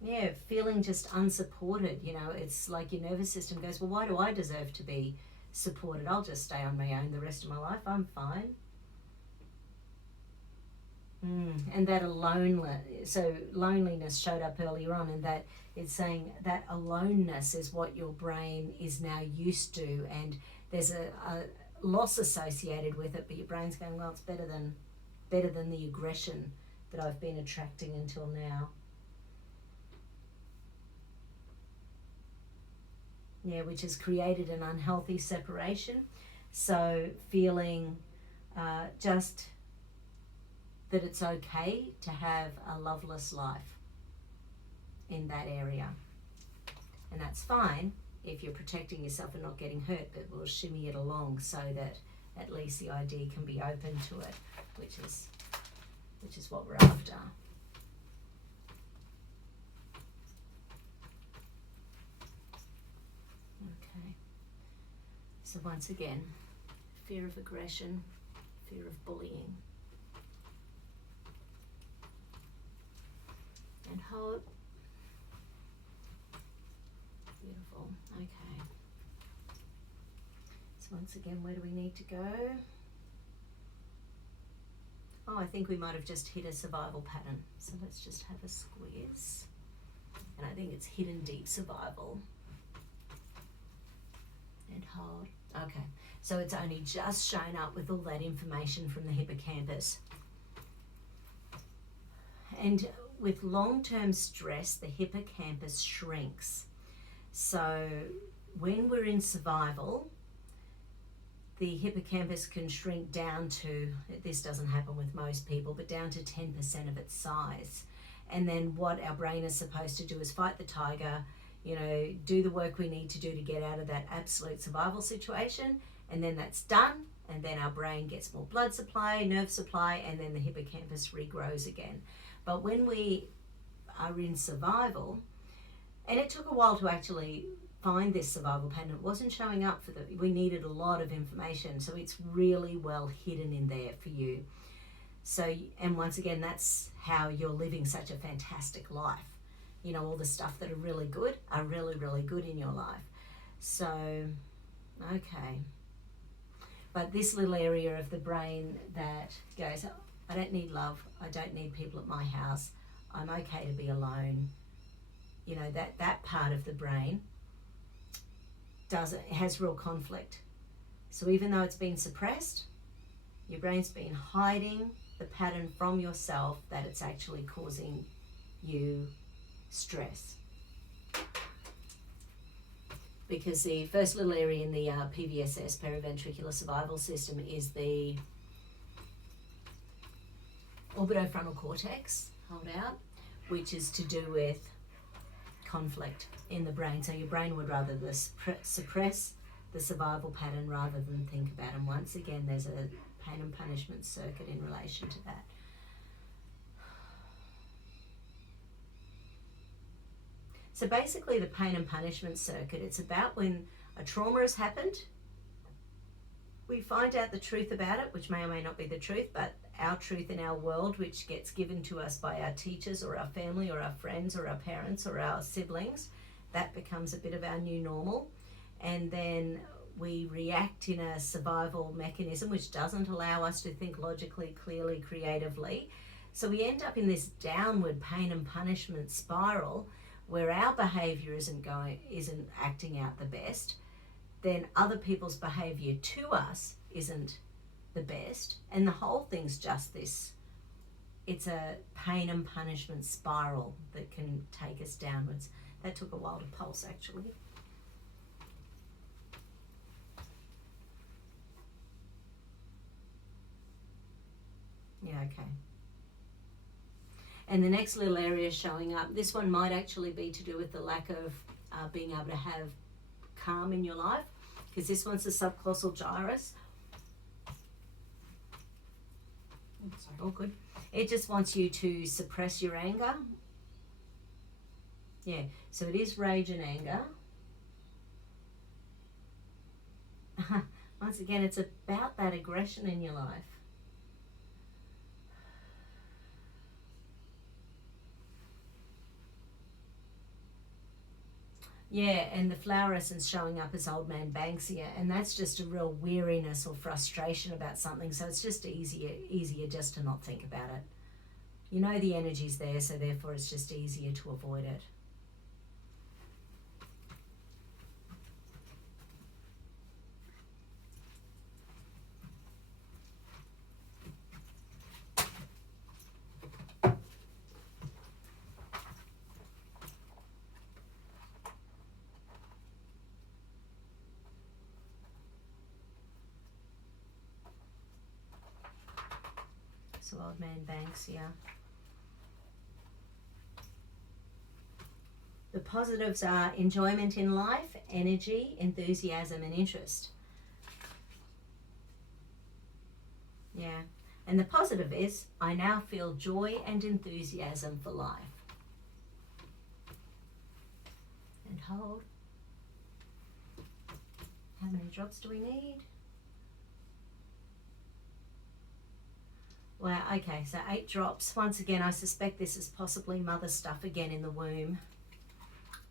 Yeah, feeling just unsupported. You know, it's like your nervous system goes, well, why do I deserve to be supported? I'll just stay on my own the rest of my life. I'm fine. And that loneliness showed up earlier on, and that it's saying that aloneness is what your brain is now used to, and there's a loss associated with it, but your brain's going, well, it's better than the aggression that I've been attracting until now. Yeah, which has created an unhealthy separation. So feeling just that it's okay to have a loveless life in that area. And that's fine if you're protecting yourself and not getting hurt, but we'll shimmy it along so that at least the idea can be open to it, which is what we're after. Okay. So once again, fear of aggression, fear of bullying. And hope. Beautiful. Okay. So once again, where do we need to go? Oh, I think we might have just hit a survival pattern. So let's just have a squeeze. And I think it's hidden deep survival. And hold. Okay. So it's only just shown up with all that information from the hippocampus. And with long-term stress, the hippocampus shrinks. So when we're in survival, the hippocampus can shrink down to, this doesn't happen with most people, but down to 10% of its size. And then what our brain is supposed to do is fight the tiger, you know, do the work we need to do to get out of that absolute survival situation. And then that's done. And then our brain gets more blood supply, nerve supply, and then the hippocampus regrows again. But when we are in survival, and it took a while to actually find this survival pattern, it wasn't showing up we needed a lot of information, so it's really well hidden in there for you. So, and once again, that's how you're living such a fantastic life. You know, all the stuff that are really good in your life. So, okay. But this little area of the brain that goes, I don't need love, I don't need people at my house, I'm okay to be alone. You know, that part of the brain has real conflict. So even though it's been suppressed, your brain's been hiding the pattern from yourself that it's actually causing you stress. Because the first little area in the PVSS, paraventricular survival system, is the orbitofrontal cortex, hold out, which is to do with conflict in the brain. So your brain would rather suppress the survival pattern rather than think about it. And once again, there's a pain and punishment circuit in relation to that. So basically the pain and punishment circuit, it's about when a trauma has happened, we find out the truth about it, which may or may not be the truth, but our truth in our world, which gets given to us by our teachers or our family or our friends or our parents or our siblings, that becomes a bit of our new normal. And then we react in a survival mechanism which doesn't allow us to think logically, clearly, creatively. So we end up in this downward pain and punishment spiral where our behavior isn't acting out the best. Then other people's behavior to us isn't the best, and the whole thing's just this. It's a pain and punishment spiral that can take us downwards. That took a while to pulse, actually. Yeah, okay. And the next little area showing up, this one might actually be to do with the lack of being able to have calm in your life, because this one's the subclausal gyrus. Sorry. All good. It just wants you to suppress your anger. Yeah, so it is rage and anger. Once again, it's about that aggression in your life. Yeah, and the flower essence showing up as Old Man Banksia, and that's just a real weariness or frustration about something. So it's just easier just to not think about it. You know the energy's there, so therefore it's just easier to avoid it. So Old Man Banksia. The positives are enjoyment in life, energy, enthusiasm, and interest. Yeah. And the positive is, I now feel joy and enthusiasm for life. And hold. How many drops do we need? Wow, okay, so 8 drops. Once again, I suspect this is possibly mother stuff again in the womb.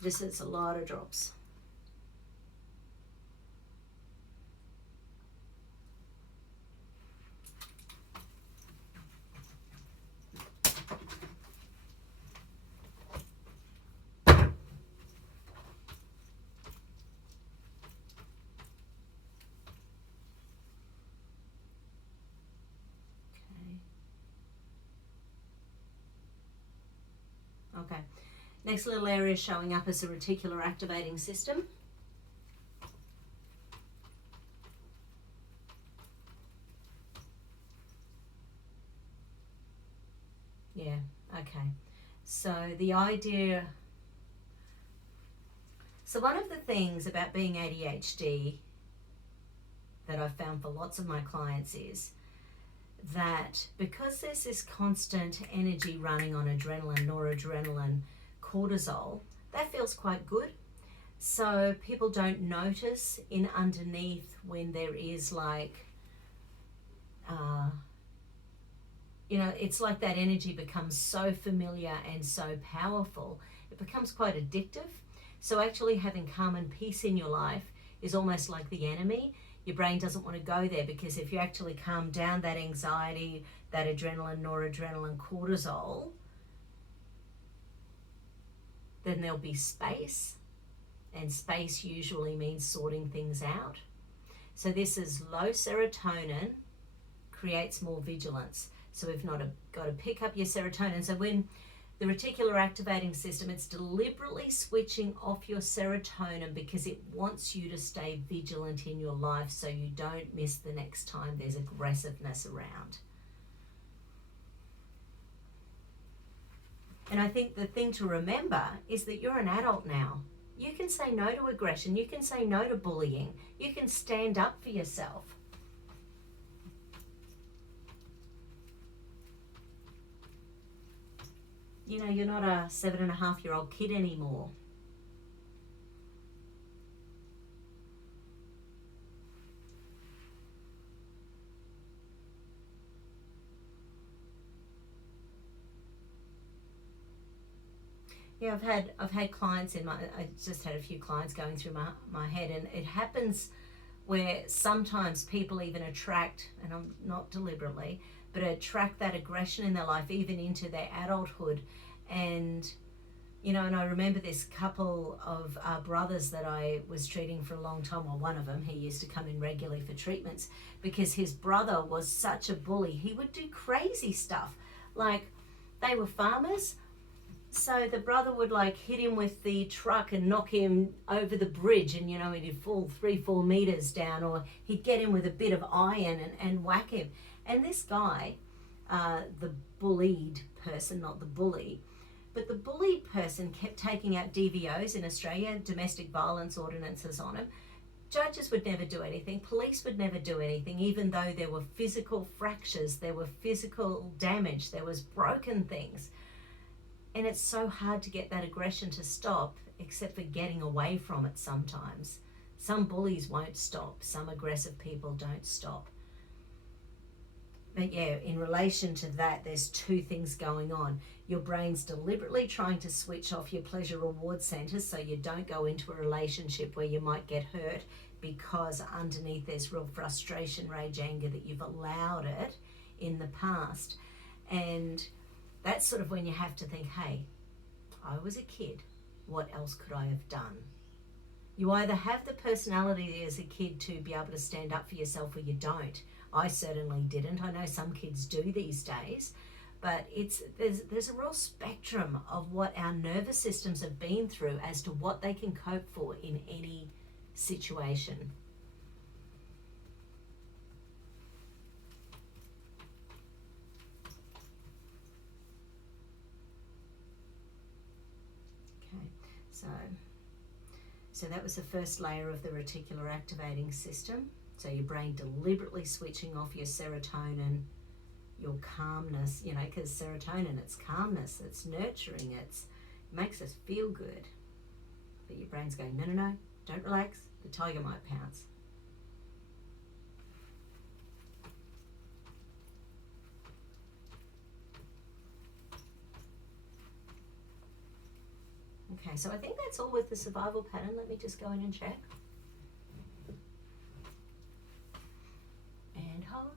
This is a lot of drops. Okay. Next little area showing up as a reticular activating system. Yeah, okay. So the idea... So one of the things about being ADHD that I've found for lots of my clients is that because there's this constant energy running on adrenaline, noradrenaline, cortisol, that feels quite good. So people don't notice in underneath when there is like, it's like that energy becomes so familiar and so powerful, it becomes quite addictive. So actually having calm and peace in your life is almost like the enemy. Your brain doesn't want to go there, because if you actually calm down that anxiety, that adrenaline, noradrenaline, cortisol, then there'll be space, and space usually means sorting things out. So this is low serotonin creates more vigilance. So we've not got to pick up your serotonin. So when the reticular activating system, it's deliberately switching off your serotonin because it wants you to stay vigilant in your life so you don't miss the next time there's aggressiveness around. And I think the thing to remember is that you're an adult now. You can say no to aggression. You can say no to bullying. You can stand up for yourself. You're not a 7.5-year-old kid anymore. Yeah, I've had clients I just had a few clients going through my head, and it happens where sometimes people even attract, and I'm not deliberately, but attract that aggression in their life even into their adulthood. And and I remember this couple of brothers that I was treating for a long time. Well, one of them, he used to come in regularly for treatments because his brother was such a bully. He would do crazy stuff. Like, they were farmers, so the brother would like hit him with the truck and knock him over the bridge, and he'd fall 3-4 meters down, or he'd get him with a bit of iron and whack him. And this guy, the bullied person, not the bully, but the bullied person kept taking out DVOs in Australia, domestic violence ordinances on him. Judges would never do anything. Police would never do anything, even though there were physical fractures, there were physical damage, there was broken things. And it's so hard to get that aggression to stop, except for getting away from it sometimes. Some bullies won't stop. Some aggressive people don't stop. But yeah, in relation to that, there's two things going on. Your brain's deliberately trying to switch off your pleasure reward centers so you don't go into a relationship where you might get hurt, because underneath there's real frustration, rage, anger that you've allowed it in the past. And that's sort of when you have to think, hey, I was a kid. What else could I have done? You either have the personality as a kid to be able to stand up for yourself, or you don't. I certainly didn't. I know some kids do these days, but there's a real spectrum of what our nervous systems have been through as to what they can cope for in any situation. Okay, so that was the first layer of the reticular activating system. So your brain deliberately switching off your serotonin, your calmness, because serotonin, it's calmness, it's nurturing, it makes us feel good. But your brain's going, no, don't relax, the tiger might pounce. Okay, so I think that's all with the survival pattern. Let me just go in and check. And hold.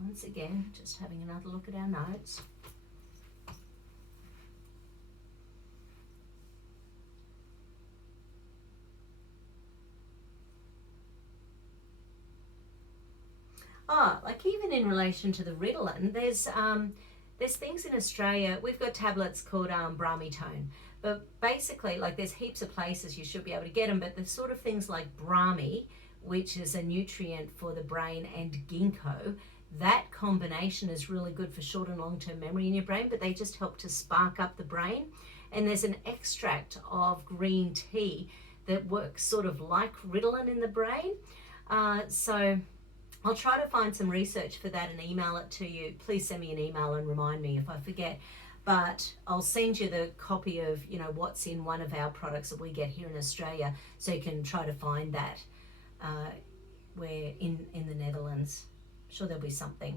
Once again, just having another look at our notes. Like even in relation to the Ritalin, there's things in Australia. We've got tablets called Bramitone, but basically, like, there's heaps of places you should be able to get them. But the sort of things like Brahmi, which is a nutrient for the brain, and ginkgo, that combination is really good for short and long-term memory in your brain. But they just help to spark up the brain. And there's an extract of green tea that works sort of like Ritalin in the brain. So I'll try to find some research for that and email it to you. Please send me an email and remind me if I forget. But I'll send you the copy of, what's in one of our products that we get here in Australia, so you can try to find that where in the Netherlands. I'm sure there'll be something.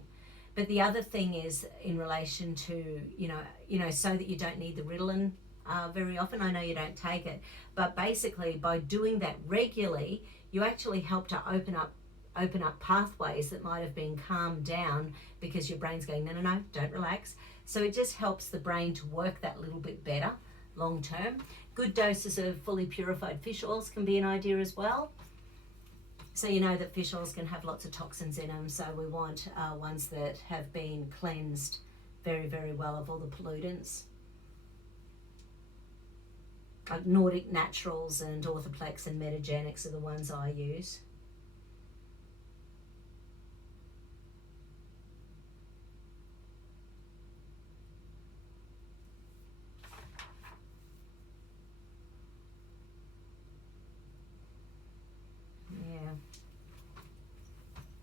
But the other thing is in relation to, so that you don't need the Ritalin very often. I know you don't take it, but basically by doing that regularly, you actually help to open up pathways that might have been calmed down because your brain's going, no, don't relax. So it just helps the brain to work that little bit better long term. Good doses of fully purified fish oils can be an idea as well. So you know that fish oils can have lots of toxins in them, so we want ones that have been cleansed very, very well of all the pollutants. Like Nordic Naturals and Orthoplex and Metagenics are the ones I use.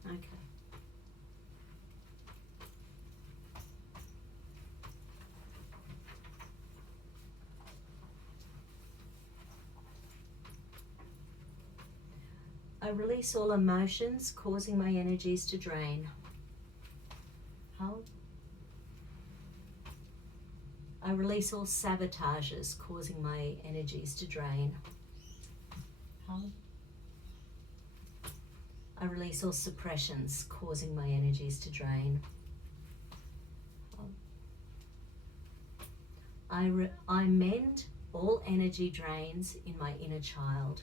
Okay. I release all emotions causing my energies to drain. Hold. I release all sabotages causing my energies to drain. Hold. I release all suppressions causing my energies to drain. I mend all energy drains in my inner child.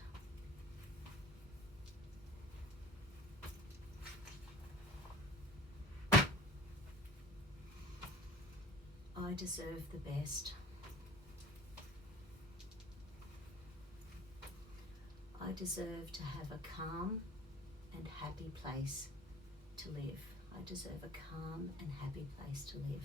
I deserve the best. I deserve to have a calm and happy place to live. I deserve a calm and happy place to live.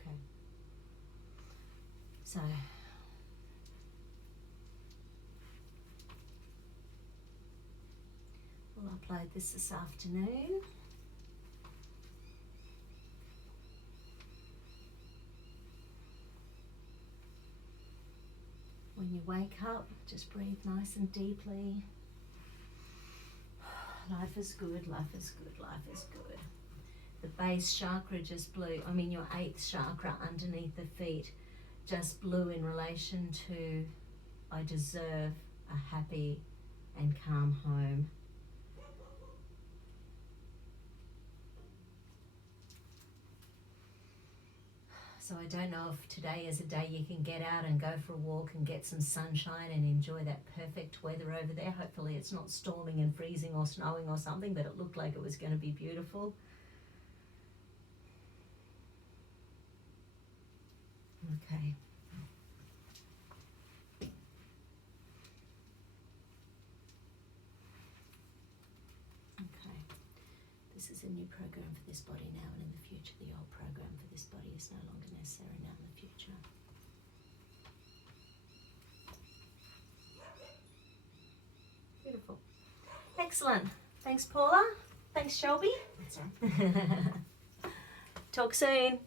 Okay. So we'll upload this afternoon. When you wake up, just breathe nice and deeply. Life is good, life is good, life is good. The base chakra just blew, your 8th chakra underneath the feet just blew in relation to, I deserve a happy and calm home. So I don't know if today is a day you can get out and go for a walk and get some sunshine and enjoy that perfect weather over there. Hopefully it's not storming and freezing or snowing or something, but it looked like it was going to be beautiful. Okay. Okay. This is a new program for this body now, and in the future the old program for this body is no longer necessary now in the future. Beautiful. Excellent. Thanks, Paula. Thanks, Shelby. That's all right. Talk soon.